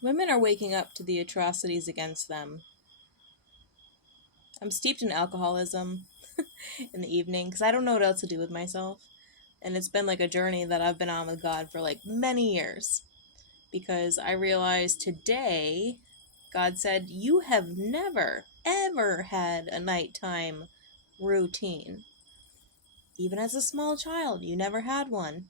Women are waking up to the atrocities against them. I'm steeped in alcoholism in the evening because I don't know what else to do with myself. And it's been like a journey that I've been on with God for like many years. Because I realized today, God said, you have never, ever had a nighttime routine. Even as a small child, you never had one.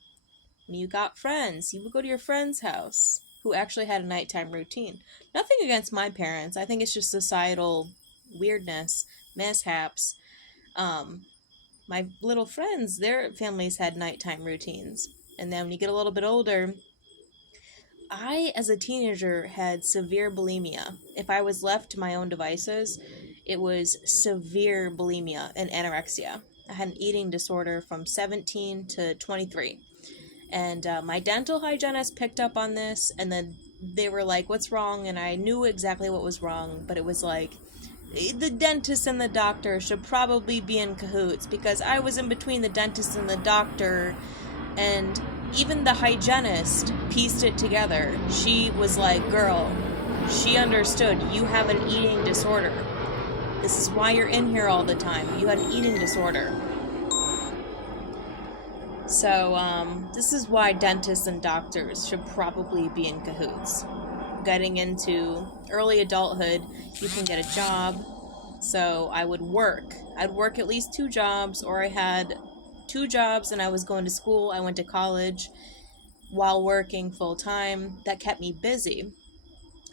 When you got friends, you would go to your friend's house who actually had a nighttime routine. Nothing against my parents. I think it's just societal weirdness, mishaps. Um, my little friends, their families had nighttime routines. And then when you get a little bit older, I, as a teenager, had severe bulimia. If I was left to my own devices, it was severe bulimia and anorexia. I had an eating disorder from 17 to 23. And my dental hygienist picked up on this, and then they were like, what's wrong? And I knew exactly what was wrong, but it was like, the dentist and the doctor should probably be in cahoots, because I was in between the dentist and the doctor, and even the hygienist pieced it together. She was like, girl, she understood, you have an eating disorder. This is why you're in here all the time. You had an eating disorder. So, this is why dentists and doctors should probably be in cahoots. Getting into early adulthood, you can get a job. So I would work. I'd work at least 2 jobs, or I had 2 jobs and I was going to school. I went to college while working full time. That kept me busy.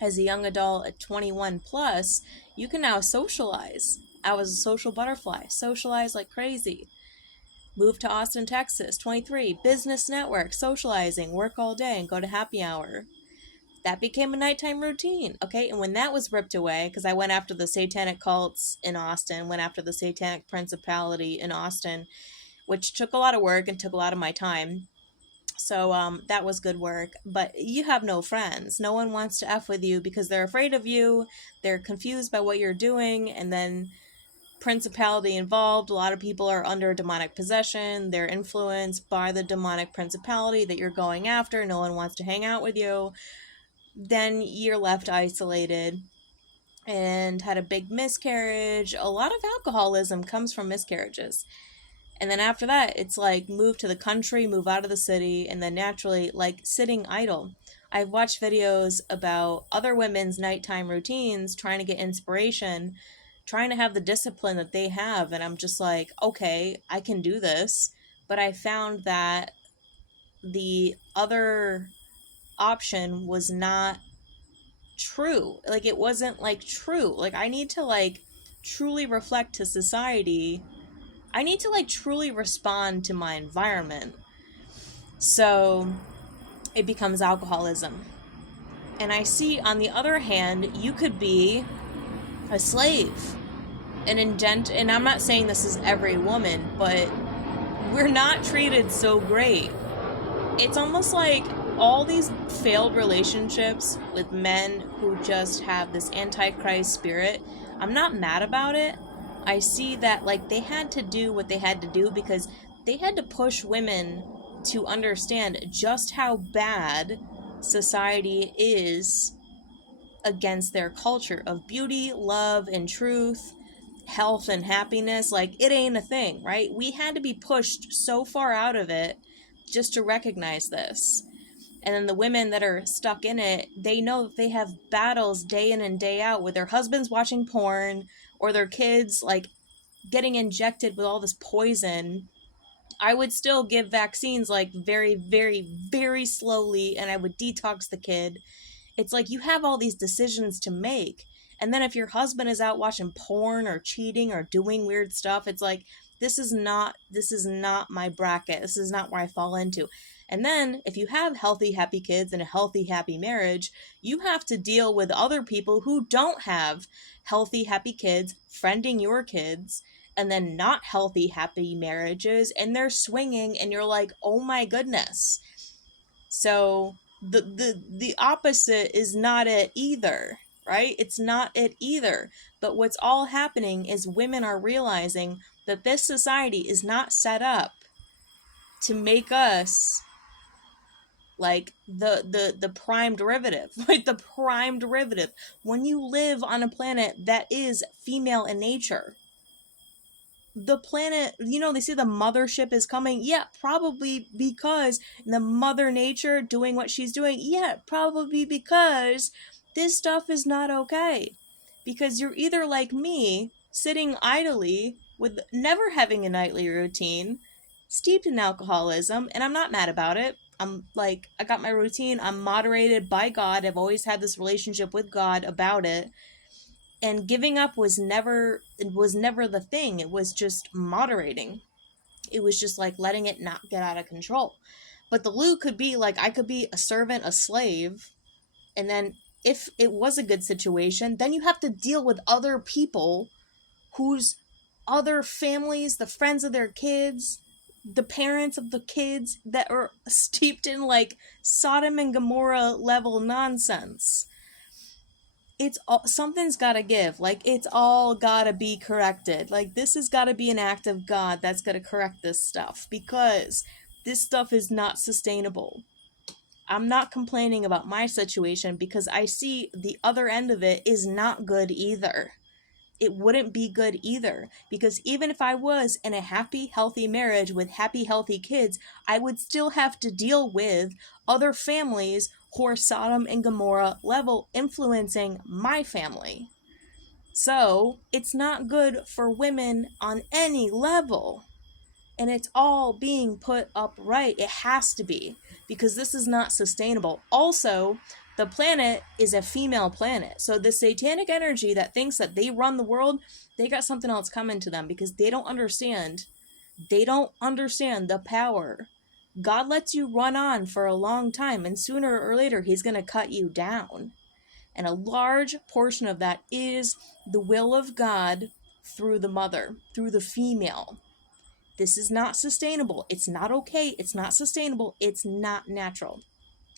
As a young adult at 21 plus, you can now socialize. I was a social butterfly, socialize like crazy. Moved to Austin, Texas, 23, business network, socializing, work all day, and go to happy hour. That became a nighttime routine, okay? And when that was ripped away, because I went after the satanic cults in Austin, went after the satanic principality in Austin, which took a lot of work and took a lot of my time. So that was good work. But you have no friends. No one wants to F with you because they're afraid of you. They're confused by what you're doing, and then principality involved. A lot of people are under demonic possession. They're influenced by the demonic principality that you're going after. No one wants to hang out with you. Then you're left isolated and had a big miscarriage. A lot of alcoholism comes from miscarriages. And then after that, it's like move to the country, move out of the city, and then naturally, like sitting idle. I've watched videos about other women's nighttime routines, trying to get inspiration, trying to have the discipline that they have. And I'm just like, okay, I can do this. But I found that the other option was not true. Like, it wasn't like true. Like, I need to like truly reflect to society. I need to like truly respond to my environment. So it becomes alcoholism. And I see, on the other hand, you could be a slave, an indent. And I'm not saying this is every woman, but we're not treated so great. It's almost like all these failed relationships with men who just have this antichrist spirit. I'm not mad about it. I see that like they had to do what they had to do because they had to push women to understand just how bad society is against their culture of beauty, love, and truth, health and happiness. Like, it ain't a thing, right? We had to be pushed so far out of it just to recognize this. And then the women that are stuck in it, they know that they have battles day in and day out with their husbands watching porn, or their kids like getting injected with all this poison. I would still give vaccines like very, very, very slowly, and I would detox the kid. It's like you have all these decisions to make. And then if your husband is out watching porn or cheating or doing weird stuff, it's like, this is not my bracket. This is not where I fall into. And then if you have healthy, happy kids and a healthy, happy marriage, you have to deal with other people who don't have healthy, happy kids, friending your kids, and then not healthy, happy marriages, and they're swinging, and you're like, oh my goodness. So the opposite is not it either, right? It's not it either. But what's all happening is women are realizing that this society is not set up to make us like the prime derivative, like the prime derivative. When you live on a planet that is female in nature, the planet, they say the mothership is coming. Yeah, probably because the mother nature doing what she's doing. Yeah, probably because this stuff is not okay. Because you're either like me, sitting idly with never having a nightly routine, steeped in alcoholism, and I'm not mad about it. I'm like, I got my routine, I'm moderated by God, I've always had this relationship with God about it, and giving up was never the thing. It was just moderating. It was just like letting it not get out of control. But the Lou could be like, I could be a servant, a slave, and then if it was a good situation, then you have to deal with other people whose other families, the friends of their kids, the parents of the kids that are steeped in like Sodom and Gomorrah level nonsense. It's all, something's got to give. Like, it's all got to be corrected. Like, this has got to be an act of God that's going to correct this stuff, because this stuff is not sustainable. I'm not complaining about my situation because I see the other end of it is not good either. It wouldn't be good either, because even if I was in a happy, healthy marriage with happy, healthy kids, I would still have to deal with other families who are Sodom and Gomorrah level influencing my family. So it's not good for women on any level. And it's all being put up right. It has to be, because this is not sustainable. Also, the planet is a female planet. So the satanic energy that thinks that they run the world, they got something else coming to them, because they don't understand. They don't understand the power. God lets you run on for a long time, and sooner or later, he's going to cut you down. And a large portion of that is the will of God through the mother, through the female. This is not sustainable. It's not okay. It's not sustainable. It's not natural.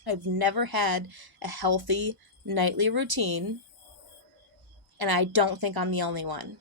I've never had a healthy nightly routine, and I don't think I'm the only one.